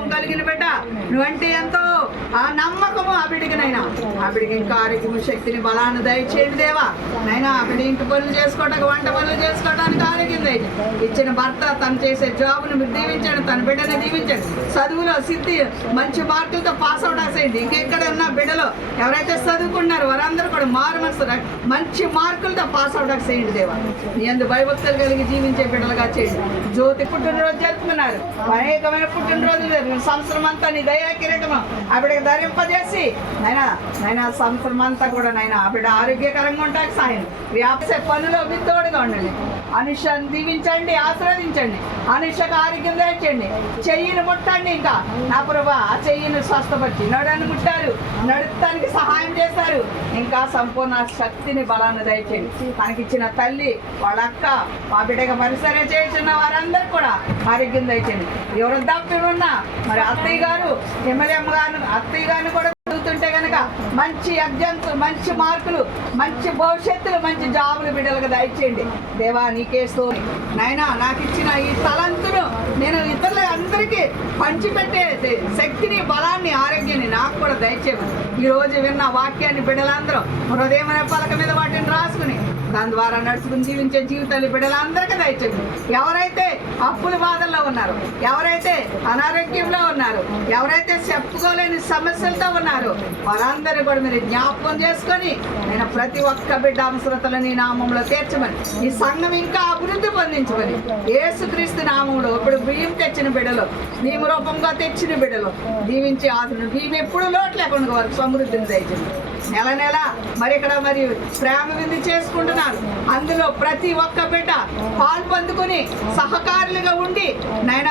నమ్మకం కలిగిన బిడ్డ, నువ్వంటే ఎంతో ఆ నమ్మకము ఆ బిడ్డకినైనా, ఆ బిడ్డకి ఇంకా ఆరోగ్యము, శక్తిని, బలాన్ని దయచేయండి దేవా. నైనా ఆ బిడ్డ ఇంటి పనులు చేసుకోవడానికి, వంట పనులు చేసుకోవడానికి ఆరోగ్యం దయచేయండి. ఇచ్చిన భర్త తను చేసే జాబ్ను మీరు దీవించండి, తన బిడ్డని దీవించండి. చదువులో సిద్ధి, మంచి మార్కులతో పాస్ అవుట్ చేయండి. ఇంకెక్కడ ఉన్న బిడ్డలు ఎవరైతే చదువుకున్నారో వారందరూ కూడా మారు మనసు మంచి మార్కులతో పాస్ అవుట్ చేయండి దేవా. నీ అందు భయభక్తులు కలిగి జీవించే బిడ్డలుగా చేయండి. జ్యోతి పుట్టినరోజు జరుపుకున్నారు, అనేకమైన పుట్టినరోజులు, సంవత్సరం అంతా నీ దయా కిరీటము ఆ బిడ్డకి ధరింపజేసి నైనా సంవత్సరం అంతా కూడా నైనా ఆ బిడ్డ ఆరోగ్యకరంగా ఉంటాకి సాయం. వ్యాపార పనులు మీ తోడుగా ఉండండి. అనుషను దీవించండి, ఆశీర్వదించండి. అనుషకు ఆరోగ్యం తెచ్చండి. చెయ్యిని ముట్టండి. ఇంకా నా ప్రభా ఆ చెయ్యిని స్వస్థపరిచి నడుని ముట్టారు, నడుస్తానికి సహాయం చేస్తారు. ఇంకా సంపూర్ణ శక్తిని, బలాన్ని దయచేయండి. తనకిచ్చిన తల్లి, వాళ్ళ అక్క, మా బిడ్డగా పరిసరం చేస్తున్న వారందరూ కూడా ఆరోగ్యం దయచేయండి. ఎవరు దప్పినున్నా మరి అత్తయ్య గారు, ఎమ్మెల్యే గారు, అత్తయ్య గారిని కూడా చదువుతుంటే కనుక మంచి ఎగ్జామ్స్, మంచి మార్కులు, మంచి భవిష్యత్తులు, మంచి జాబులు బిడ్డలకు దయచేయండి దేవా. నీకే స్తోత్రం నాయనా. నాకు ఇచ్చిన ఈ తలంతును నేను ఇతరుల అందరికీ పంచిపెట్టే శక్తిని, బలాన్ని, ఆరోగ్యాన్ని నాకు కూడా దయచేయండి. ఈరోజు విన్న వాక్యాన్ని బిడ్డలందరూ హృదయం అనే పలక మీద వాటిని రాసుకుని దాని ద్వారా నడుచుకుని జీవించే జీవితాలు బిడ్డలందరికీ దయచేయండి. ఎవరైతే అప్పుల బాధల్లో ఉన్నారు, ఎవరైతే అనారోగ్యంలో ఉన్నారు, ఎవరైతే చెప్పుకోలేని సమస్యలతో ఉన్నారు, వారందరూ కూడా మీరు జ్ఞాపకం చేసుకొని నేను ప్రతి ఒక్క బిడ్డ అవసరతలను నీ నామంలో తీర్చమని, ఈ సంఘం ఇంకా అభివృద్ధి పొందించమని యేసుక్రీస్తు నామంలో ఇప్పుడు బియ్యం తెచ్చిన బిడ్డలు, భీమ రూపంగా తెచ్చిన బిడ్డలు దీవించి ఆదును. భీమ ఎప్పుడు లోటు లేకుండా వారికి సమృద్ధిని దయచేయండి. నెల నెల మరి ఇక్కడ మరి ప్రేమ విందు చేసుకుంటున్నారు. అందులో ప్రతి ఒక్క బిడ్డ పాల్పొందుకుని సహకారులుగా ఉండి నాయన